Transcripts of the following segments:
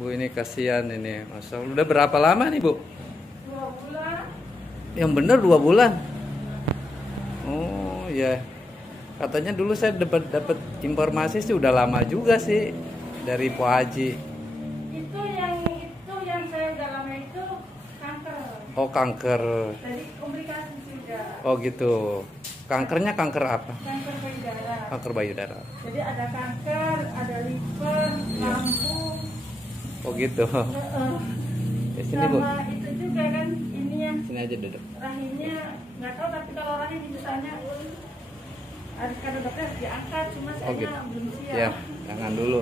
Bu ini kasihan ini, masa udah berapa lama nih Bu? 2 bulan. Yang bener 2 bulan. Oh ya, katanya dulu saya dapat informasi sih udah lama juga sih dari Po Haji. Itu yang saya udah lama itu kanker. Oh kanker. Jadi komplikasi sudah. Oh gitu. Kankernya kanker apa? Kanker payudara. Kanker payudara. Jadi ada kanker, ada liver, Iya. lambung. Oh gitu. Ya, sini Bu. Sama itu juga kan ini yang Sini aja duduk. rahimnya nggak tahu, tapi kalau rahim misalnya harus kata dokter diangkat, cuma saya Oh gitu. belum siap. Ya, jangan dulu.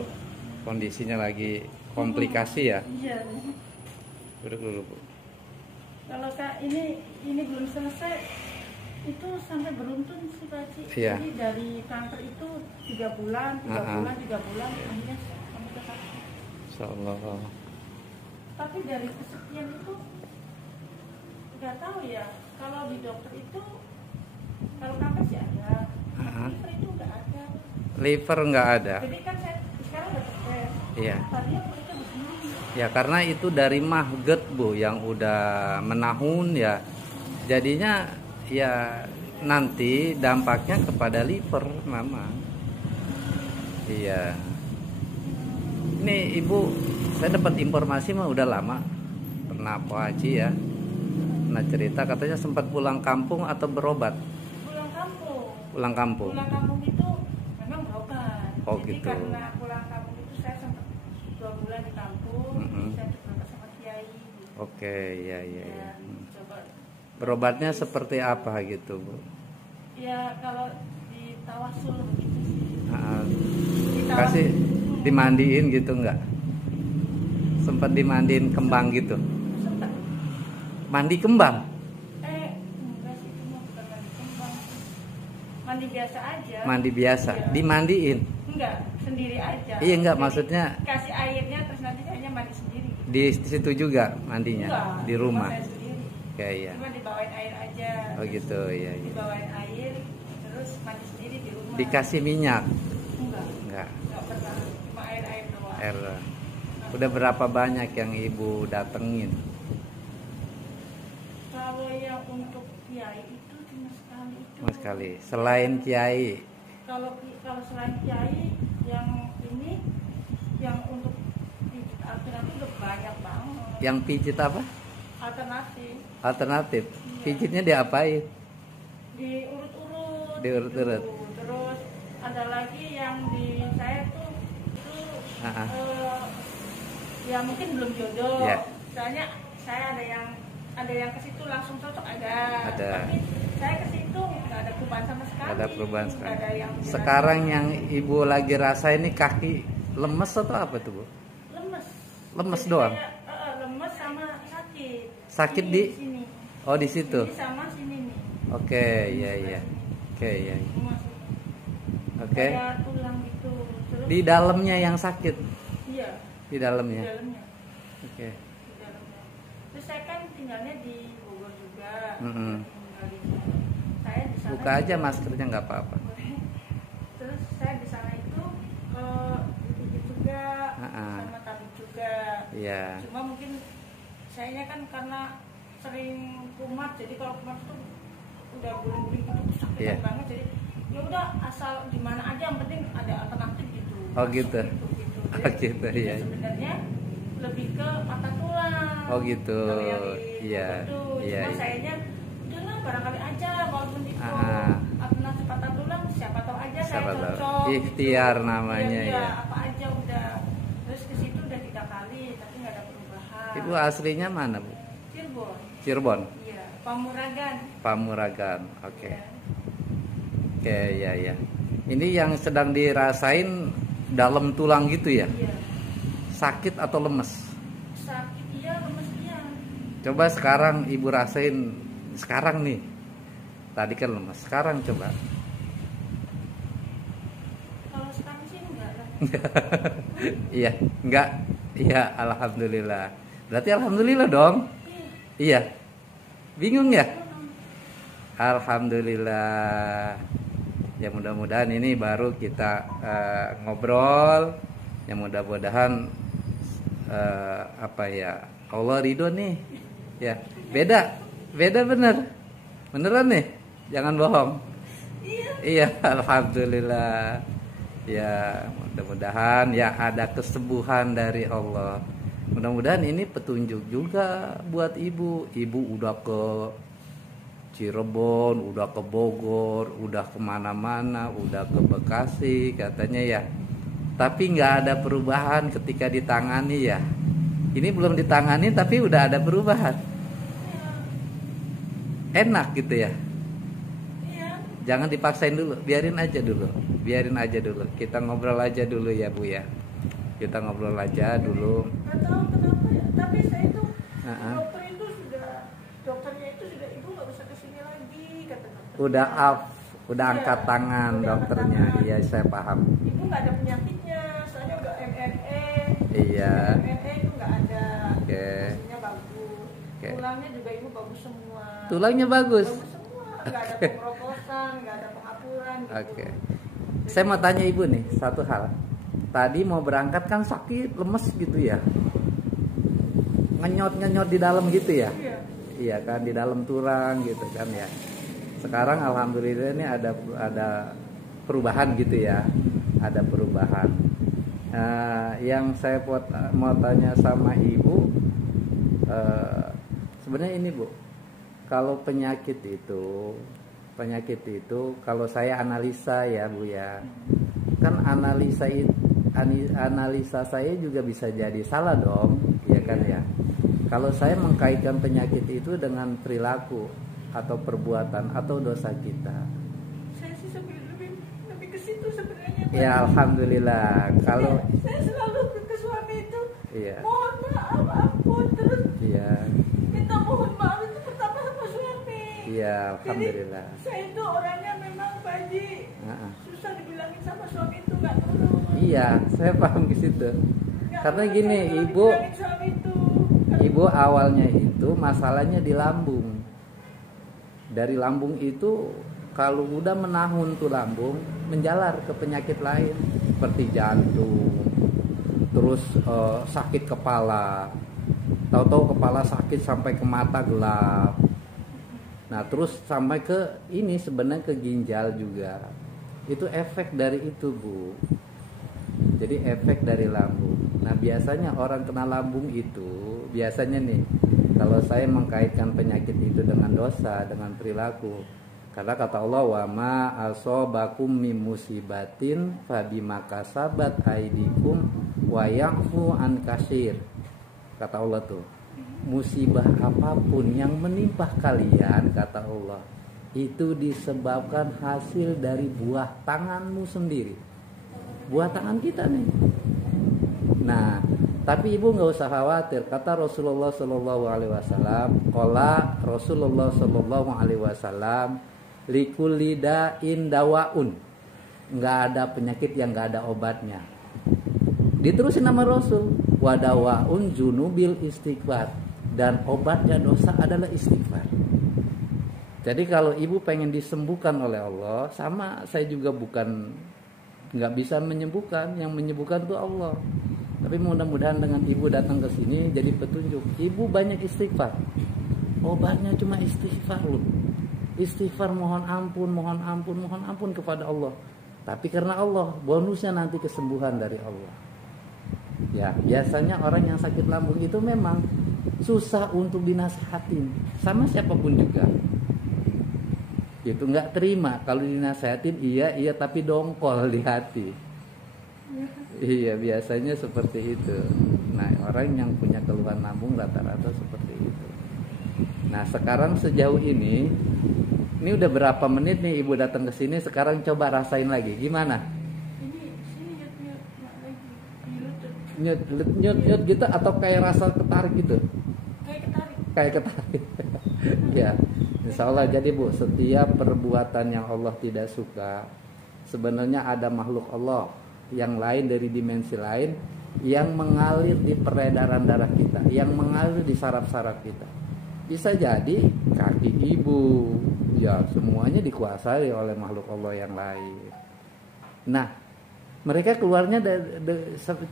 Kondisinya lagi komplikasi ya. Iya. Duduk dulu Bu. Kalau Kak ini belum selesai, itu sampai beruntun sih Pak Ci. Iya. Jadi dari kanker itu 3 bulan, 3 bulan, 3 bulan, akhirnya sampai ke sakit. Insyaallah. Tapi dari kesekian itu nggak tahu ya. Kalau di dokter itu kalau kanker sih ada, tapi liver itu nggak ada. Liver nggak ada. Jadi kan saya sekarang udah tes. Iya. Tadinya itu begini. Ya karena itu dari maggot Bu yang udah menahun ya. Jadinya ya nanti dampaknya kepada liver memang. Iya. Ini Ibu, saya dapat informasi mah udah lama. Pernah Po Haji ya. Pernah cerita katanya sempat pulang kampung atau berobat. Pulang kampung. Pulang kampung. Pulang kampung itu memang berobat. Oh, Jadi gitu. karena pulang kampung itu saya sempat 2 bulan di kampung, saya berobat sama kiai. Oke, ya ya ya. Coba. Berobatnya seperti apa gitu Bu? Ya kalau di tawasul begitu sih. Ah, Di kasih dimandiin gitu nggak? Sempat dimandiin kembang gitu? sempat. Mandi kembang? Enggak sih, itu mah bukan mandi kembang. Mandi biasa aja. Mandi biasa? Iya. Dimandiin? Enggak, sendiri aja. Iya enggak, Jadi, maksudnya kasih airnya terus nanti kayaknya mandi sendiri. di situ juga mandinya? Enggak, Di rumah? saya sendiri. Kayak ya. Cuma dibawain air aja. Oh gitu, ya ya. Dibawain air terus mandi sendiri di rumah. Dikasih minyak? Enggak Enggak. pernah. Cuma air doang. Air. Udah berapa banyak yang Ibu datengin? Kalau yang untuk kiai itu cuma sekali itu. Cuma sekali. Selain kiai? Kalau selain kiai yang ini yang untuk pijit alternatif udah banyak banget. Yang pijit apa? Alternatif Alternatif? Iya. Pijitnya diapain? diurut-urut. Diurut-urut. gitu. Terus ada lagi yang di saya tuh itu Ah, ah. ya mungkin belum jodoh. Ya. Soalnya saya ada yang ke situ langsung cocok ada. Ada. Tapi saya ke situ nggak ada perubahan sama sekali. Ada perubahan Nggak sekali. ada yang Sekarang yang Ibu lagi rasa ini kaki lemes atau apa tuh Bu? lemes. Lemes Jadi doang? kayak, lemes sama sakit. Sakit Sini, di? sini. Oh di situ. Sini sama sini nih. Oke, iya iya. Oke, iya. Iya. Semua. Oke. Kayak tulang gitu. Terus Di dalamnya yang sakit. iya, Di di dalamnya. dalamnya. Oke. Di dalamnya. Terus saya kan tinggalnya di Bogor juga. Mm-mm. Tinggal di saya di sana. Buka aja maskernya nggak apa-apa. Terus saya di sana itu dipijit juga, Ah-ah. sama tabib juga. Iya. Cuma mungkin sayanya kan karena sering kumat, jadi kalau kumat tuh udah guling-guling gitu sakit Iya. banget. Jadi ya udah asal di mana aja yang penting ada alternatif gitu. Oh, Masuk gitu. gitu. Oh, Jadi, gitu, iya. sebenarnya lebih ke patah tulang. Oh, gitu. Kalau yang di Iya, Bogor tuh. iya, Cuma iya. sayanya udahlah barangkali aja walaupun itu Ah. alternatif patah tulang, siapa tahu aja Siapa saya tahu. cocok. Ikhtiar gitu. namanya, Iya, ya. apa aja udah. Terus ke situ udah 3 kali tapi nggak ada perubahan. Ibu aslinya mana Bu? Cirebon. Cirebon. Iya, Pamuragan. Pamuragan. Oke. Iya. Oke, ya ya. Ini yang sedang dirasain dalam tulang gitu ya? Iya. Sakit atau lemes? Sakit iya, lemes iya. Coba sekarang Ibu rasain sekarang nih. Tadi kan lemes. Sekarang coba. Kalau sekarang sih enggak lah. Iya, enggak. Iya, alhamdulillah. Berarti alhamdulillah dong. Iya. Iya. Bingung ya? Alhamdulillah. Ya mudah-mudahan ini baru kita ngobrol. Ya mudah-mudahan apa ya, Allah ridho nih ya, beda beneran nih, jangan bohong. Iya, alhamdulillah ya, mudah-mudahan ya ada kesembuhan dari Allah. Mudah-mudahan ini petunjuk juga buat ibu udah ke Cirebon, udah ke Bogor, udah kemana-mana, udah ke Bekasi katanya ya, tapi nggak ada perubahan ketika ditangani ya. Ini belum ditangani tapi udah ada perubahan. Enak gitu ya. Jangan dipaksain dulu, biarin aja dulu. Kita ngobrol aja dulu ya Bu ya. Kita ngobrol aja dulu. Nggak tahu kenapa ya, tapi saya itu dokternya itu sudah, ibu nggak usah kesini lagi kata dokter. Udah angkat tangan dokternya. Iya, saya paham. Ibu nggak ada penyakitnya, soalnya udah MRE. Iya. MRE itu nggak ada. Oke. Hasilnya bagus. Tulangnya juga ibu bagus semua. Tulangnya bagus. Bagus semua, nggak ada pemrokosan, nggak ada pengapuran. Gitu. Oke. Saya mau tanya ibu nih satu hal. Tadi mau berangkat kan sakit, lemes gitu ya. Ngenyot di dalam gitu ya. Iya kan, di dalam tulang gitu kan ya. Sekarang alhamdulillah ini ada perubahan gitu ya. Ada perubahan. Yang saya mau tanya sama ibu, sebenarnya ini Bu, kalau penyakit itu kalau saya analisa ya Bu ya, kan analisa saya juga bisa jadi salah dong, ya kan ya. Kalau saya mengkaitkan penyakit itu dengan perilaku atau perbuatan atau dosa kita. Saya sih lebih ke situ sebenarnya. Ya alhamdulillah. Kalau saya selalu ke suami itu, iya. mohon maaf, ampun, terus Iya. minta mohon maaf itu pertama sama suami. Iya, alhamdulillah. Jadi, saya itu orangnya memang Pak Haji, susah dibilangin sama suami itu nggak tolong. Iya, saya paham ke situ. Karena gini, ibu awalnya itu masalahnya di lambung. Dari lambung itu kalau udah menahun tuh lambung, menjalar ke penyakit lain seperti jantung, terus sakit kepala. Tahu-tahu kepala sakit sampai ke mata gelap. Nah, terus sampai ke ini sebenarnya ke ginjal juga. Itu efek dari itu, Bu. Jadi efek dari lambung. Nah, biasanya orang kena lambung itu, biasanya nih, kalau saya mengkaitkan penyakit itu dengan dosa, dengan perilaku. Karena kata Allah, wa ma asobakum mim musibatin fabima kasabat aidikum wa ya'fu an katsir. Kata Allah tuh, musibah apapun yang menimpa kalian, kata Allah, itu disebabkan hasil dari buah tanganmu sendiri. Buah tangan kita nih. Nah, tapi ibu nggak usah khawatir. Kata Rasulullah Shallallahu Alaihi Wasallam, qala Rasulullah Shallallahu Alaihi Wasallam, likulli da'in dawaun. Nggak ada penyakit yang nggak ada obatnya. Diterusin nama Rasul, wadawaun junubil istighfar, dan obatnya dosa adalah istighfar. Jadi kalau ibu pengen disembuhkan oleh Allah, sama saya juga bukan nggak bisa menyembuhkan, yang menyembuhkan itu Allah. Tapi mudah-mudahan dengan ibu datang ke sini jadi petunjuk. Ibu banyak istighfar, obatnya cuma istighfar loh. Istighfar, mohon ampun kepada Allah. Tapi karena Allah, bonusnya nanti kesembuhan dari Allah. Ya, biasanya orang yang sakit lambung itu memang susah untuk dinasihatin sama siapapun juga. Itu nggak terima kalau dinasihatin, iya tapi dongkol di hati. Iya, biasanya seperti itu. Nah, orang yang punya keluhan lambung rata-rata seperti itu. Nah, sekarang sejauh ini udah berapa menit nih ibu datang ke sini? Sekarang coba rasain lagi, gimana? Nyut gitu atau kayak rasa ketarik gitu? Kayak ketarik. Ya, insya Allah. Jadi Bu, setiap perbuatan yang Allah tidak suka, sebenarnya ada makhluk Allah yang lain dari dimensi lain yang mengalir di peredaran darah kita, yang mengalir di saraf-saraf kita. Bisa jadi kaki ibu, ya semuanya dikuasai oleh makhluk Allah yang lain. Nah, mereka keluarnya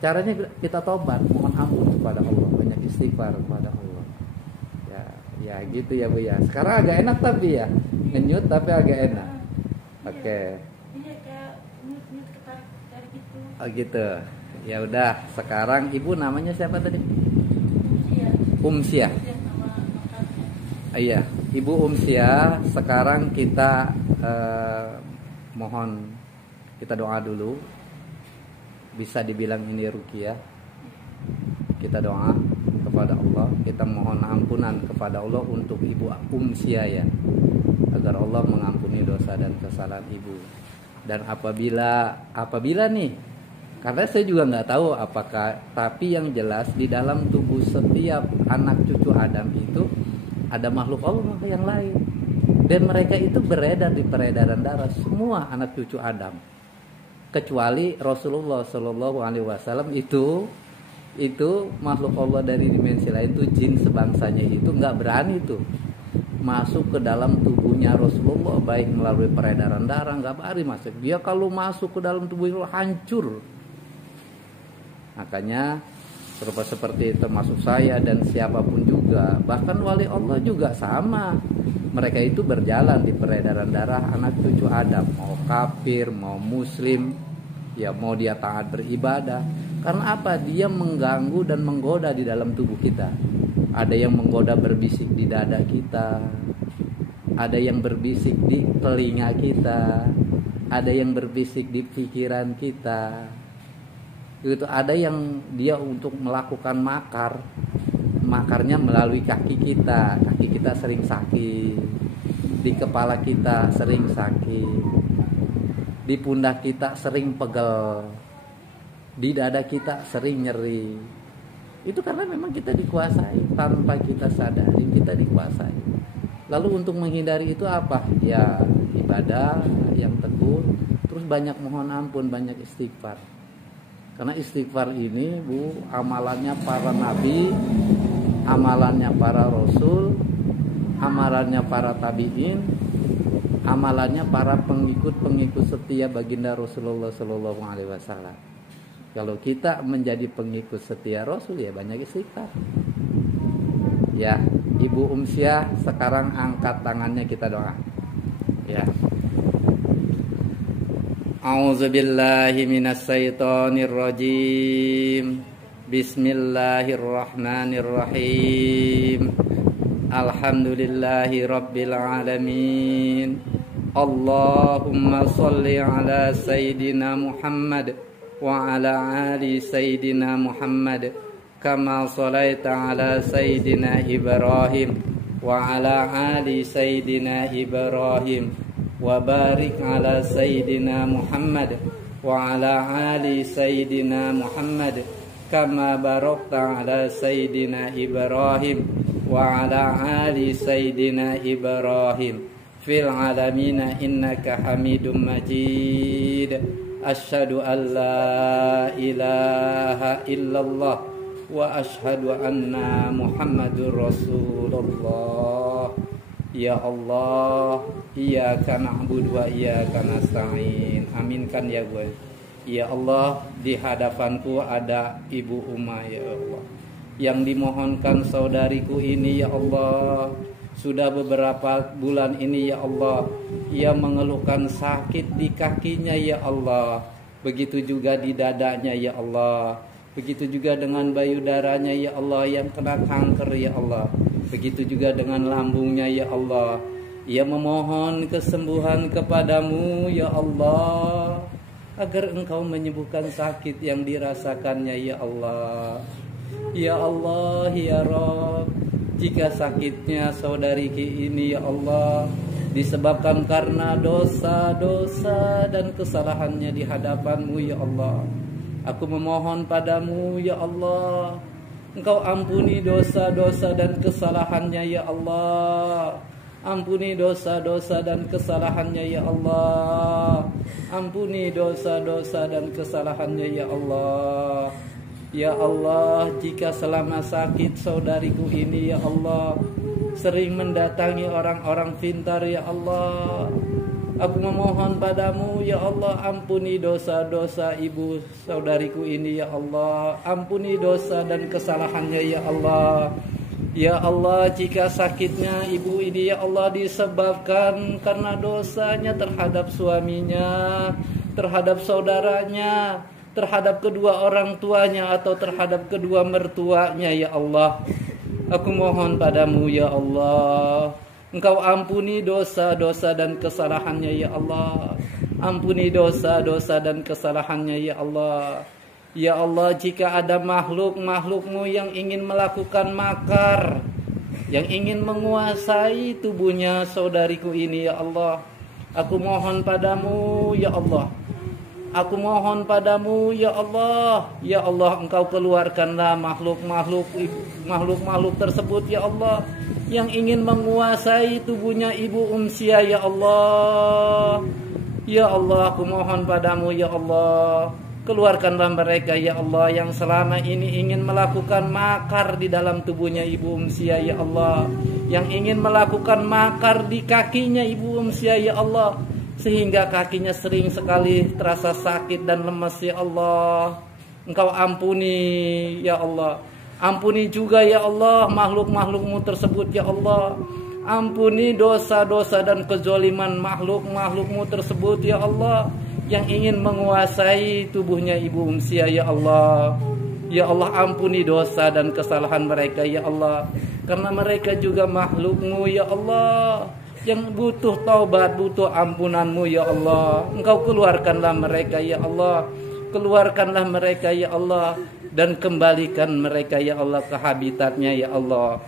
caranya kita tobat, mohon ampun kepada Allah, banyak istighfar kepada Allah. Ya gitu ya Bu ya. Sekarang agak enak tapi ya, ngenyut tapi agak enak. Oke. Iya kayak nyut ketarik dari gitu. Oh gitu. Ya udah, sekarang Ibu namanya siapa tadi? Iya. Umsia. Sama makannya. Iya, Ibu Umsia. Sekarang kita mohon kita doa dulu. Bisa dibilang ini ruqyah. Kita doa kepada Allah, kita mohon ampunan kepada Allah untuk Ibu Umsia ya, agar Allah mengampuni dosa dan kesalahan Ibu. Dan apabila nih, karena saya juga nggak tahu apakah, tapi yang jelas di dalam tubuh setiap anak cucu Adam itu ada makhluk Allah yang lain, dan mereka itu beredar di peredaran darah semua anak cucu Adam, kecuali Rasulullah Shallallahu Alaihi Wasallam itu makhluk Allah dari dimensi lain, itu jin sebangsanya itu nggak berani tuh masuk ke dalam tubuhnya Rasulullah, baik melalui peredaran darah, nggak berani masuk. Dia kalau masuk ke dalam tubuh itu hancur. Makanya seperti termasuk saya dan siapapun juga, bahkan wali Allah juga sama. Mereka itu berjalan di peredaran darah anak cucu Adam, mau kafir, mau muslim, ya mau dia taat beribadah. Karena apa? Dia mengganggu dan menggoda di dalam tubuh kita. Ada yang menggoda berbisik di dada kita, ada yang berbisik di telinga kita, ada yang berbisik di pikiran kita. Itu ada yang dia untuk melakukan makarnya melalui kaki kita sering sakit, di kepala kita sering sakit, di pundak kita sering pegel, di dada kita sering nyeri. Itu karena memang kita dikuasai, tanpa kita sadari kita dikuasai. Lalu untuk menghindari itu apa? Ya ibadah yang tekun, terus banyak mohon ampun, banyak istighfar. Karena istighfar ini Bu, amalannya para nabi, amalannya para rasul, amalannya para tabi'in, amalannya para pengikut setia baginda Rasulullah Shallallahu Alaihi Wasallam. Kalau kita menjadi pengikut setia Rasul ya banyak istighfar. Ya, Ibu Umsia sekarang angkat tangannya, kita doa. Ya. A'udzubillahi minasyaitonir rajim. Bismillahirrahmanirrahim. Alhamdulillahi rabbil alamin. Allahumma sholli ala sayyidina Muhammad wa ala ali sayyidina Muhammad kama shalaita ala sayyidina Ibrahim wa ala ali sayyidina Ibrahim wa barik ala sayyidina Muhammad wa ala ali sayyidina Muhammad kama barakta ala sayyidina Ibrahim wa ala ali sayyidina Ibrahim fil alamin innaka Hamidum Majid. Asyhadu an la ilaha illallah wa asyhadu anna Muhammadur Rasulullah. Ya Allah, iyyaka na'budu wa iyyaka nasta'in. Aminkan ya gue. Ya Allah, di hadapanku ada Ibu Uma ya Allah, yang dimohonkan saudariku ini ya Allah. Sudah beberapa bulan ini ya Allah, ia mengeluhkan sakit di kakinya ya Allah. Begitu juga di dadanya ya Allah. Begitu juga dengan payudaranya ya Allah yang kena kanker ya Allah. Begitu juga dengan lambungnya ya Allah. Ia memohon kesembuhan kepadamu ya Allah, agar engkau menyembuhkan sakit yang dirasakannya ya Allah. Ya Allah ya Rabb, jika sakitnya saudari ini ya Allah disebabkan karena dosa-dosa dan kesalahannya di hadapanmu ya Allah, aku memohon padamu ya Allah, engkau ampuni dosa-dosa dan kesalahannya ya Allah. Ampuni dosa-dosa dan kesalahannya ya Allah. Ampuni dosa-dosa dan kesalahannya ya Allah. Ya Allah, jika selama sakit saudariku ini ya Allah sering mendatangi orang-orang pintar ya Allah, Aku memohon padamu ya Allah, ampuni dosa-dosa ibu saudariku ini ya Allah. Ampuni dosa dan kesalahannya ya Allah. Ya Allah, jika sakitnya ibu ini ya Allah disebabkan karena dosanya terhadap suaminya, terhadap saudaranya, terhadap kedua orang tuanya atau terhadap kedua mertuanya ya Allah. Aku mohon padamu ya Allah, Engkau ampuni dosa-dosa dan kesalahannya ya Allah. Ampuni dosa-dosa dan kesalahannya ya Allah. Ya Allah, jika ada makhluk-makhluk-Mu yang ingin melakukan makar, yang ingin menguasai tubuhnya saudariku ini ya Allah, aku mohon padamu ya Allah. Aku mohon padamu ya Allah. Ya Allah, Engkau keluarkanlah makhluk-makhluk tersebut ya Allah, yang ingin menguasai tubuhnya Ibu Umsia ya Allah. Ya Allah, aku mohon padamu ya Allah, keluarkanlah mereka ya Allah yang selama ini ingin melakukan makar di dalam tubuhnya Ibu Umsia ya Allah, yang ingin melakukan makar di kakinya Ibu Umsia ya Allah, sehingga kakinya sering sekali terasa sakit dan lemas ya Allah. Engkau ampuni ya Allah. Ampuni juga ya Allah makhluk-makhluk-Mu tersebut ya Allah. Ampuni dosa-dosa dan kezaliman makhluk-makhluk-Mu tersebut ya Allah, yang ingin menguasai tubuhnya Ibu Umsia ya Allah. Ya Allah, ampuni dosa dan kesalahan mereka ya Allah, karena mereka juga makhluk-Mu ya Allah, yang butuh taubat, butuh ampunan-Mu ya Allah. Engkau keluarkanlah mereka ya Allah. Keluarkanlah mereka ya Allah, dan kembalikan mereka ya Allah ke habitatnya ya Allah.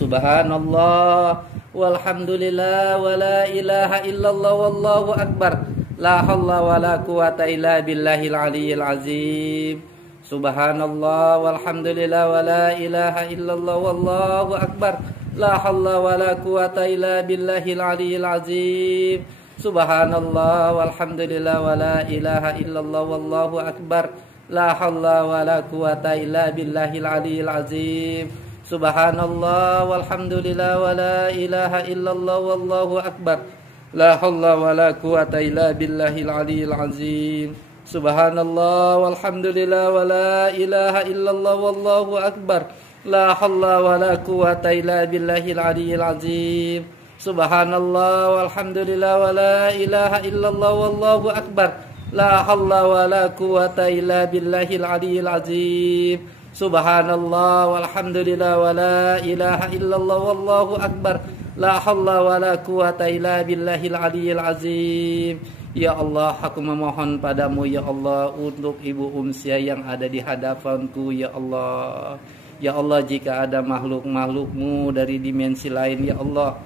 Subhanallah walhamdulillah wala ilaha illallah wallahu akbar. La haula wala quwata illa billahil aliyyil azim. Subhanallah walhamdulillah wala ilaha illallah wallahu akbar. La haula wala quwata illa billahil aliyyil azim. Subhanallah walhamdulillah wala ilaha illallah wallahu akbar. La haula wala quwata illa billahil aliyyil azim. Subhanallah walhamdulillah wala ilaha illallah wallahu akbar. La haula wala quwata illa billahil aliyyil azim. Subhanallah walhamdulillah wala ilaha illallah wallahu akbar. La haula wala quwata illa billahil aliyyil azim. Subhanallah walhamdulillah wala ilaha illallah wallahu akbar. La haula wala quwata illa billahil aliyyil azim. Subhanallah walhamdulillah wala ilaha illallah wallahu akbar. La haula wala quwata illa billahil aliyyil azim. Ya Allah, aku memohon padamu ya Allah untuk Ibu Umsia yang ada di hadapanku ya Allah. Ya Allah, jika ada makhluk-makhluk-Mu dari dimensi lain ya Allah,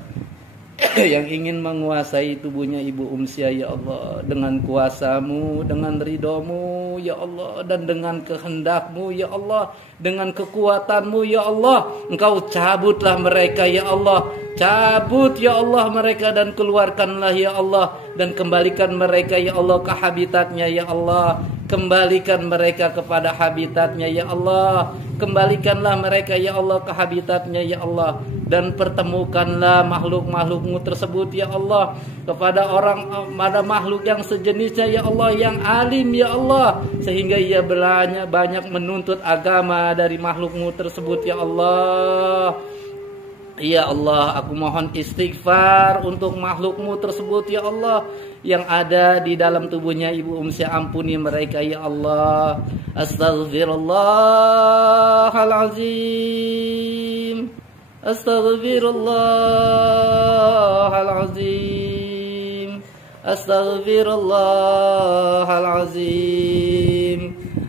yang ingin menguasai tubuhnya Ibu Umsia ya Allah, dengan kuasa-Mu, dengan ridho-Mu ya Allah, dan dengan kehendak-Mu ya Allah, dengan kekuatan-Mu ya Allah, Engkau cabutlah mereka ya Allah. Cabut ya Allah mereka dan keluarkanlah ya Allah, dan kembalikan mereka ya Allah ke habitatnya ya Allah. Kembalikan mereka kepada habitatnya ya Allah. Kembalikanlah mereka ya Allah ke habitatnya ya Allah, dan pertemukanlah makhluk-makhluk-Mu tersebut ya Allah kepada pada makhluk yang sejenisnya ya Allah, yang alim ya Allah, sehingga ia banyak menuntut agama dari makhluk-Mu tersebut ya Allah. Ya Allah, aku mohon istighfar untuk makhluk-Mu tersebut ya Allah, yang ada di dalam tubuhnya Ibu Umsia. Ampuni mereka ya Allah. Astaghfirullahalazim. Astaghfirullahalazim. Astaghfirullahalazim.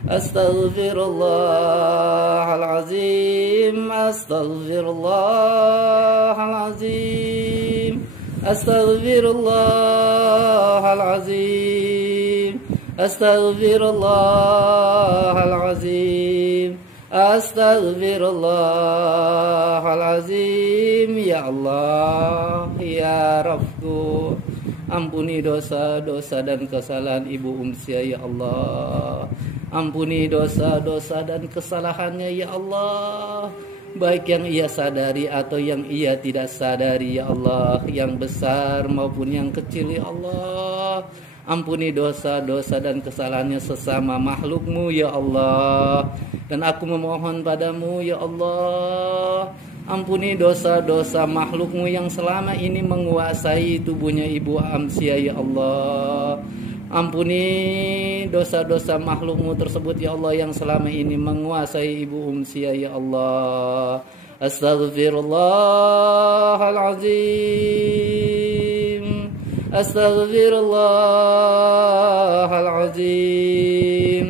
Astaghfirullahalazim. Astaghfirullahalazim. Astaghfirullahalazim. Astaghfirullahalazim. Astaghfirullahalazim. Ya Allah, ya Rabbku, ampuni dosa-dosa dan kesalahan Ibu Umsia ya Allah. Ampuni dosa-dosa dan kesalahannya ya Allah. baik yang ia sadari atau yang ia tidak sadari ya Allah, yang besar maupun yang kecil ya Allah. Ampuni dosa-dosa dan kesalahannya sesama makhluk-Mu ya Allah. Dan aku memohon padamu ya Allah, ampuni dosa-dosa makhluk-Mu yang selama ini menguasai tubuhnya Ibu Amsia ya Allah. Ampuni dosa-dosa makhluk-Mu tersebut ya Allah yang selama ini menguasai Ibu Amsia ya Allah. Astaghfirullahalazim. Astaghfirullahalazim.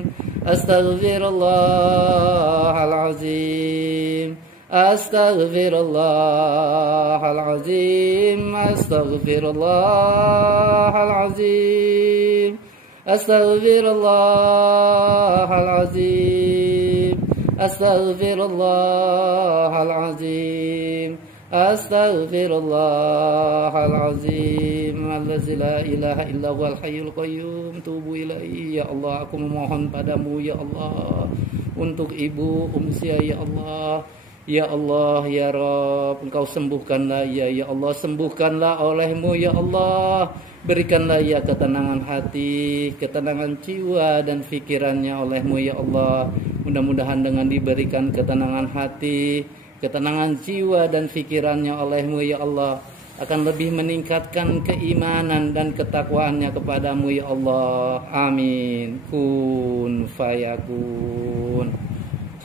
Astaghfirullahalazim. Astaghfirullahalazim. Astaghfirullahalazim. Astaghfirullahalazim. Astaghfirullahalazim. Astaghfirullahalazim. Allazi la ilaha illa huwal hayyul qayyum. Tubu ilaihi ya Allah, aku memohon padamu ya Allah untuk Ibu Amsia ya Allah. Ya Allah ya Rabb, Engkau sembuhkanlah ya Allah, sembuhkanlah oleh-Mu ya Allah. Berikanlah ya ketenangan hati, ketenangan jiwa dan pikirannya oleh-Mu ya Allah. Mudah-mudahan dengan diberikan ketenangan hati, ketenangan jiwa dan pikirannya oleh-Mu ya Allah, akan lebih meningkatkan keimanan dan ketakwaannya kepadamu ya Allah. Amin. Kun fayakun.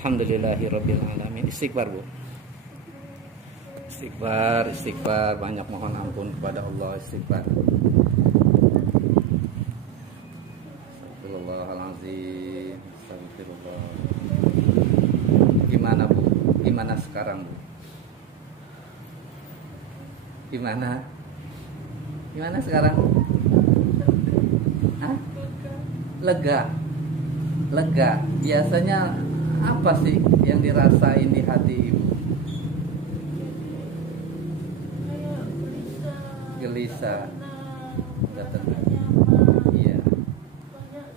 Alhamdulillahirabbil alamin. Istighfar, Bu. Istighfar, banyak mohon ampun kepada Allah, istighfar. Astagfirullahalazim. Astagfirullah. Gimana, Bu? Gimana sekarang, Bu? Gimana? Gimana sekarang? Hah? Lega. Lega. Biasanya apa sih yang dirasain di hati Ibu? Kayak Gelisah. Gak tenang, tenang. nyaman. Iya. Banyak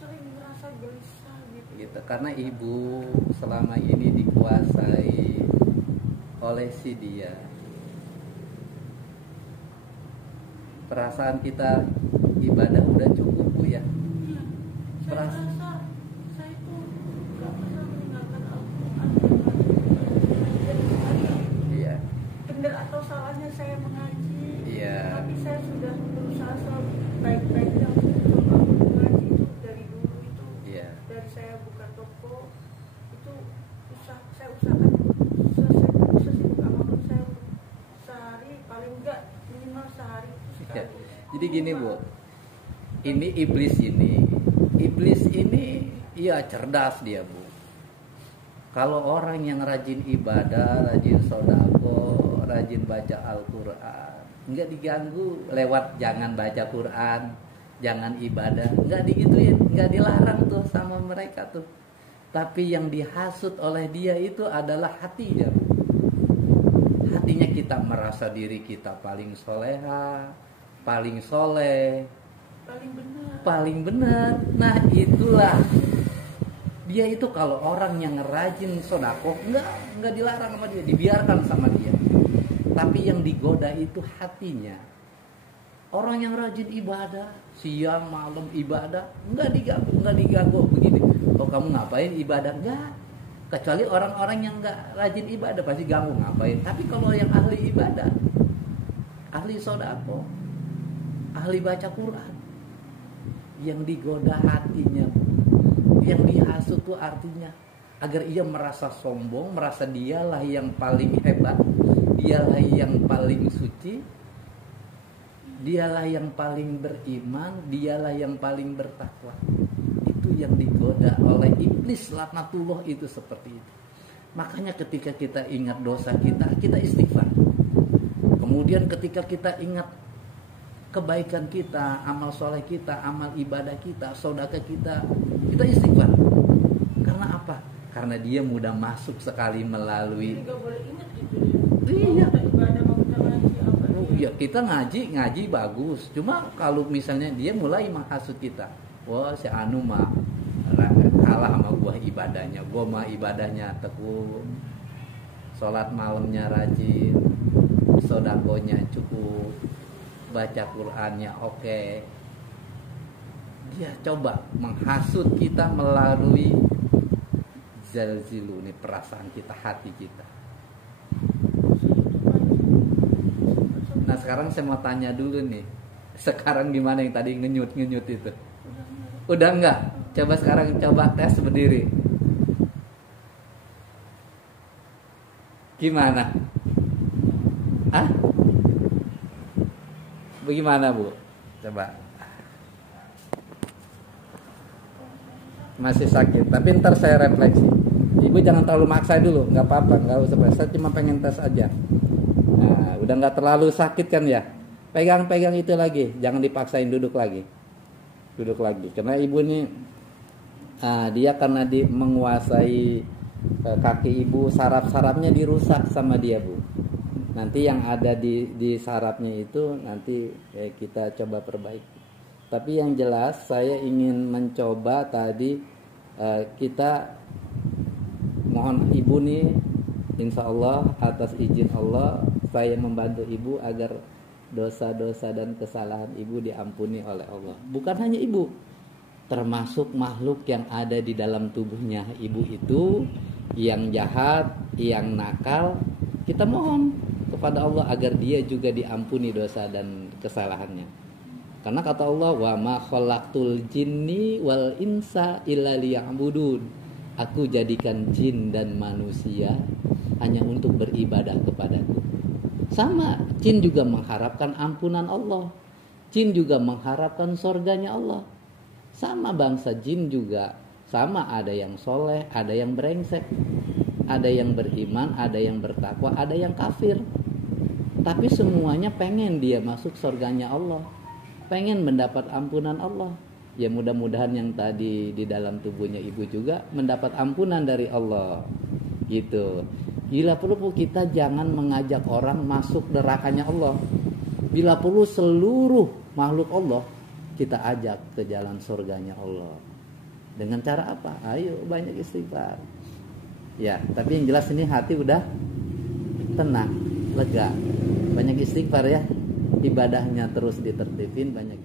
sering merasa gelisah gitu. Karena Ibu selama ini dikuasai oleh si dia. Perasaan kita ibadah udah cukup, Bu ya. Iya. Saya Perasaan. merasa saya itu nggak pernah mendengarkan Al-Quran. Iya. Benar atau salahnya saya mengaji. Iya. Tapi saya sudah berusaha sebaik-baiknya untuk mencoba mengaji itu dari dulu itu. Iya. Dari saya buka toko itu saya usahakan sesibuk apapun saya sehari paling enggak minimal sehari itu Ya. sekali. Jadi gini, Bu, ini iblis ini ya cerdas dia, Bu. Kalau orang yang rajin ibadah, rajin sodako, rajin baca Al-Quran, nggak diganggu lewat jangan baca Quran, jangan ibadah, nggak digituin, nggak dilarang tuh sama mereka tuh. Tapi yang dihasut oleh dia itu adalah hatinya, Bu. Hatinya kita merasa diri kita paling soleha, paling soleh, paling benar. Nah itulah dia itu. Kalau orang yang rajin sodako nggak dilarang sama dia, dibiarkan sama dia. Tapi yang digoda itu hatinya. Orang yang rajin ibadah, siang malam ibadah, nggak diganggu begini. Oh kamu ngapain ibadah? Enggak. Kecuali orang-orang yang nggak rajin ibadah pasti ganggu ngapain. Tapi kalau yang ahli ibadah, ahli sodako, ahli baca Quran, yang digoda hatinya, yang dihasut tuh artinya agar ia merasa sombong, merasa dialah yang paling hebat, dialah yang paling suci, dialah yang paling beriman, dialah yang paling bertakwa. Itu yang digoda oleh iblis laknatullah itu seperti itu. Makanya ketika kita ingat dosa kita istighfar. Kemudian ketika kita ingat kebaikan kita, amal soleh kita, amal ibadah kita, sedekah kita istighfar. Karena apa? Karena dia mudah masuk sekali melalui. Nggak boleh ingat gitu. Iya. Ibadah mau ngaji apa? Ya kita ngaji bagus. Cuma kalau misalnya dia mulai menghasut kita, wah si anu mah kalah sama gua ibadahnya, gua mah ibadahnya tekun, sholat malamnya rajin, sodakonya cukup, baca Qur'annya oke. Dia coba menghasut kita melalui zalzilu, nih perasaan kita, hati kita. Nah sekarang saya mau tanya dulu nih, sekarang gimana yang tadi ngenyut itu? Udah enggak? Coba sekarang coba tes berdiri. Gimana? Hah? Bagaimana Bu? Coba. Masih sakit, tapi ntar saya refleksi. Ibu jangan terlalu maksa dulu, nggak apa-apa, nggak usah. Saya cuma pengen tes aja. Nah, udah nggak terlalu sakit kan ya? Pegang-pegang itu lagi, jangan dipaksain duduk lagi. Duduk lagi, karena ibu ini dia karena menguasai kaki ibu, saraf-sarafnya dirusak sama dia Bu. Nanti yang ada di sarafnya itu nanti kita coba perbaiki. Tapi yang jelas saya ingin mencoba tadi kita mohon ibu nih, insya Allah atas izin Allah saya membantu ibu agar dosa-dosa dan kesalahan ibu diampuni oleh Allah. Bukan hanya ibu, termasuk makhluk yang ada di dalam tubuhnya ibu itu, yang jahat, yang nakal, kita mohon kepada Allah agar dia juga diampuni dosa dan kesalahannya. Karena kata Allah, wa ma khalaqtul jinni wal insa illa liya'budun. Aku jadikan jin dan manusia hanya untuk beribadah kepadaku. Sama, jin juga mengharapkan ampunan Allah. Jin juga mengharapkan surganya Allah. Sama bangsa jin juga, sama ada yang soleh, ada yang brengsek. Ada yang beriman, ada yang bertakwa, ada yang kafir. Tapi semuanya pengen dia masuk surganya Allah, pengen mendapat ampunan Allah. Ya mudah-mudahan yang tadi di dalam tubuhnya ibu juga mendapat ampunan dari Allah. Gitu. Bila perlu kita jangan mengajak orang masuk nerakanya Allah. Bila perlu seluruh makhluk Allah kita ajak ke jalan surganya Allah. Dengan cara apa? Ayo banyak istighfar. Ya, tapi yang jelas ini hati udah tenang, lega. Banyak istighfar ya. Ibadahnya terus ditertibin, banyak